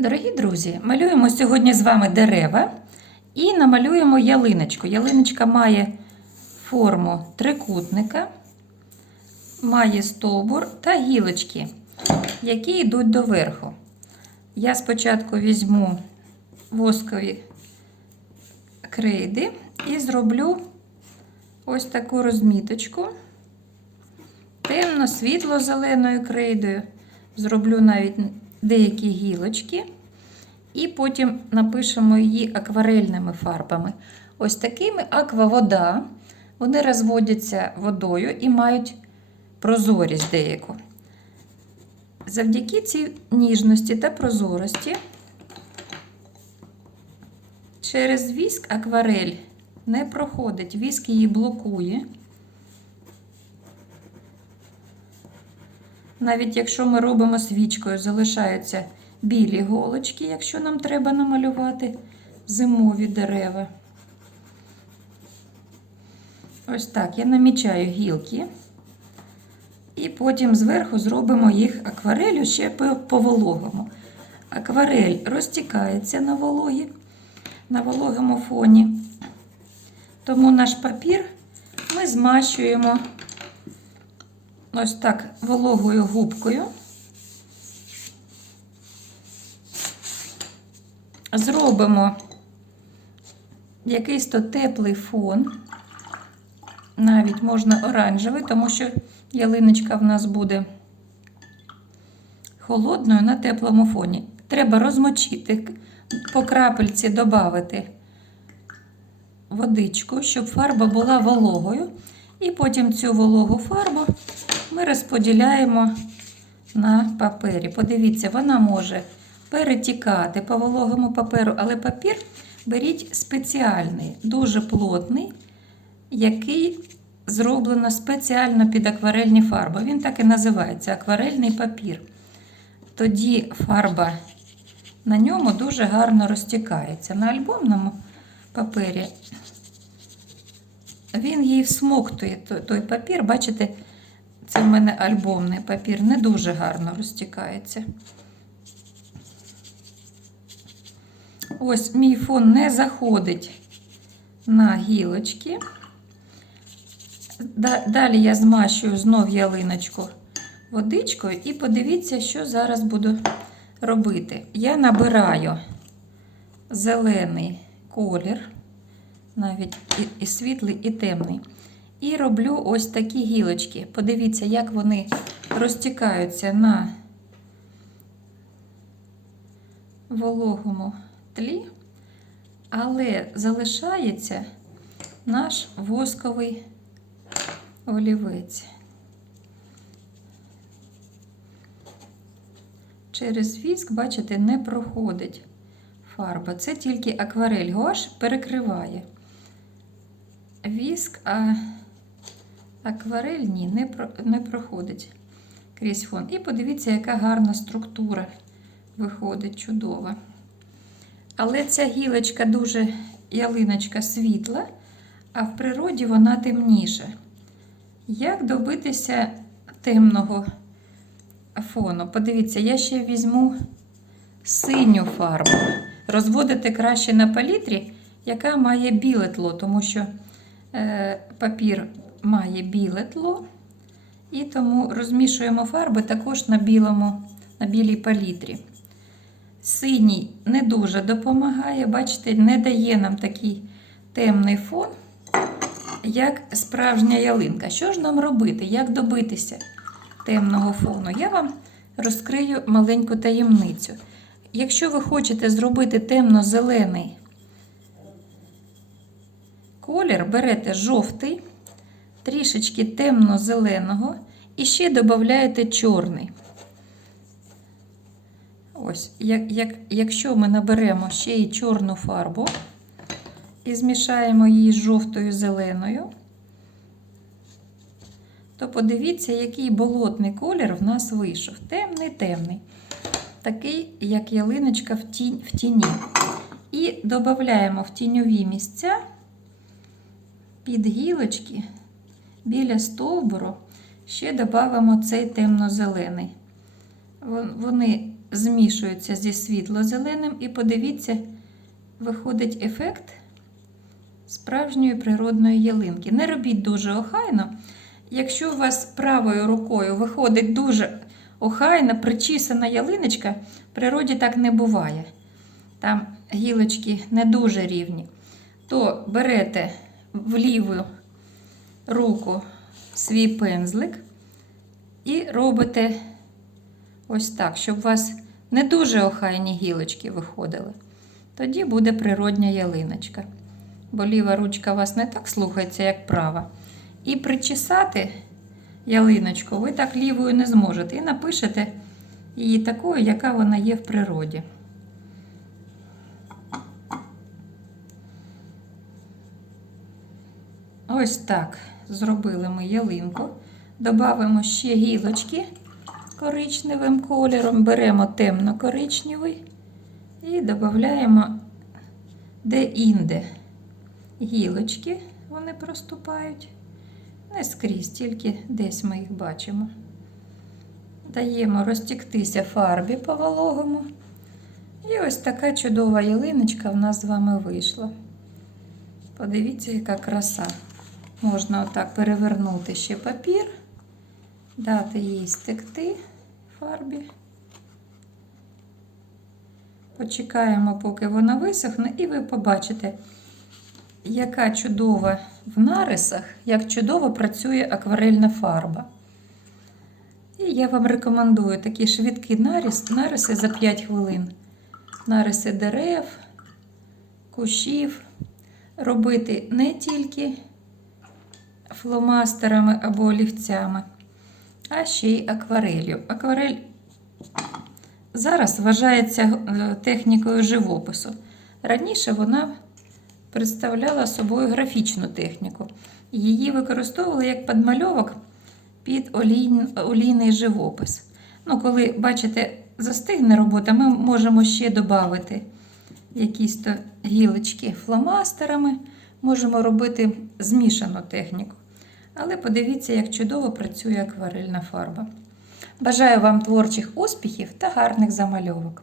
Дорогі друзі, малюємо сьогодні з вами дерева і намалюємо ялиночку. Ялиночка має форму трикутника, має стовбур та гілочки, які йдуть доверху. Я спочатку візьму воскові крейди і зроблю ось таку розміточку темно-світло-зеленою крейдою. Зроблю навіть деякі гілочки, і потім напишемо її акварельними фарбами. Ось такими аквавода. Вони розводяться водою і мають прозорість деяку. Завдяки цій ніжності та прозорості через віск акварель не проходить, віск її блокує. Навіть якщо ми робимо свічкою, залишаються білі голочки, якщо нам треба намалювати зимові дерева. Ось так я намічаю гілки. І потім зверху зробимо їх акварелю ще по вологому. Акварель розтікається на вологі, на вологому фоні. Тому наш папір ми змащуємо ось так вологою губкою. Зробимо якийсь то теплий фон. Навіть можна оранжевий, тому що ялиночка в нас буде холодною на теплому фоні. Треба розмочити, по крапельці додати водичку, щоб фарба була вологою. І потім цю вологу фарбу ми розподіляємо на папері. Подивіться, вона може перетікати по вологому паперу, але папір беріть спеціальний, дуже плотний, який зроблено спеціально під акварельні фарби. Він так і називається акварельний папір. Тоді фарба на ньому дуже гарно розтікається. На альбомному папері він їй всмоктує той папір. Бачите, це в мене альбомний папір, не дуже гарно розтікається. Ось мій фон не заходить на гілочки. Далі я змащую знов ялиночку водичкою і подивіться, що зараз буду робити. Я набираю зелений колір, навіть і, світлий, і темний. І роблю ось такі гілочки. Подивіться, як вони розтікаються на вологому тлі, але залишається наш восковий олівець. Через віск, бачите, не проходить фарба. Це тільки акварель гуаш перекриває. Віск, а акварель ні, не, про, не проходить крізь фон. І подивіться, яка гарна структура виходить чудова. Але ця гілочка дуже ялиночка світла, а в природі вона темніша. Як добитися темного фону? Подивіться, я ще візьму синю фарбу. Розводити краще на палітрі, яка має біле тло, тому що папір має біле тло. І тому розмішуємо фарби також на білому, на білій палітрі. Синій не дуже допомагає, бачите, не дає нам такий темний фон, як справжня ялинка. Що ж нам робити? Як добитися темного фону? Я вам розкрию маленьку таємницю. Якщо ви хочете зробити темно-зелений колір, берете жовтий, трішечки темно-зеленого і ще додаєте чорний. Ось, як, як, Якщо ми наберемо ще й чорну фарбу і змішаємо її з жовтою зеленою, то подивіться, який болотний колір в нас вийшов. Темний-темний. Такий, як ялиночка в, тінь, в тіні. І додаємо в тіньові місця під гілочки біля стовбуру, ще додамо цей темно-зелений. Вони змішується зі світло-зеленим, і подивіться, виходить ефект справжньої природної ялинки. Не робіть дуже охайно. Якщо у вас правою рукою виходить дуже охайна, причісана ялиночка, в природі так не буває. Там гілочки не дуже рівні, то берете в ліву руку свій пензлик і робите ось так, щоб у вас не дуже охайні гілочки виходили. Тоді буде природня ялиночка. Бо ліва ручка вас не так слухається, як права. І причесати ялиночку ви так лівою не зможете. І напишете її такою, яка вона є в природі. Ось так зробили ми ялинку. Добавимо ще гілочки коричневим кольором, беремо темно-коричневий і додаємо де-інде гілочки, вони проступають. Не скрізь, тільки десь ми їх бачимо. Даємо розтіктися фарбі по вологому. І ось така чудова ялиночка в нас з вами вийшла. Подивіться, яка краса. Можна отак перевернути ще папір, дати їй стекти фарбі. Почекаємо, поки вона висохне, і ви побачите, яка чудова в нарисах, як чудово працює акварельна фарба. І я вам рекомендую такі швидкі нарис, нариси за 5 хвилин. Нариси дерев, кущів. Робити не тільки фломастерами або олівцями, а ще й акварелью. Акварель зараз вважається е, технікою живопису. Раніше вона представляла собою графічну техніку. Її використовували як підмальовок під олійн- олійний живопис. Ну, коли, бачите, застигне робота, ми можемо ще додати якісь то гілочки фломастерами, можемо робити змішану техніку. Але подивіться, як чудово працює акварельна фарба. Бажаю вам творчих успіхів та гарних замальовок!